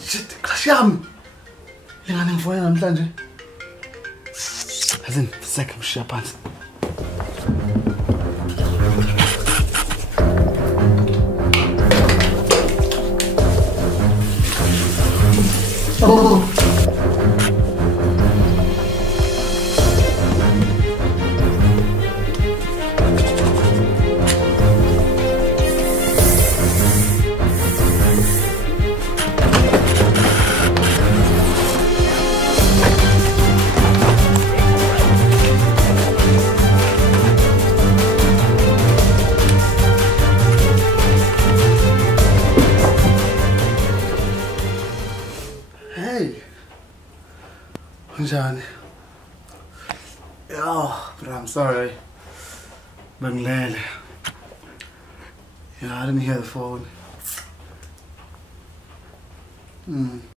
Shit, crush yami. Ingane ngifona namhlanje. Azini, seka mshiya phansi. Oh. Hey, Johnny. Oh, but I'm sorry. Bangladesh. Yeah, I didn't hear the phone.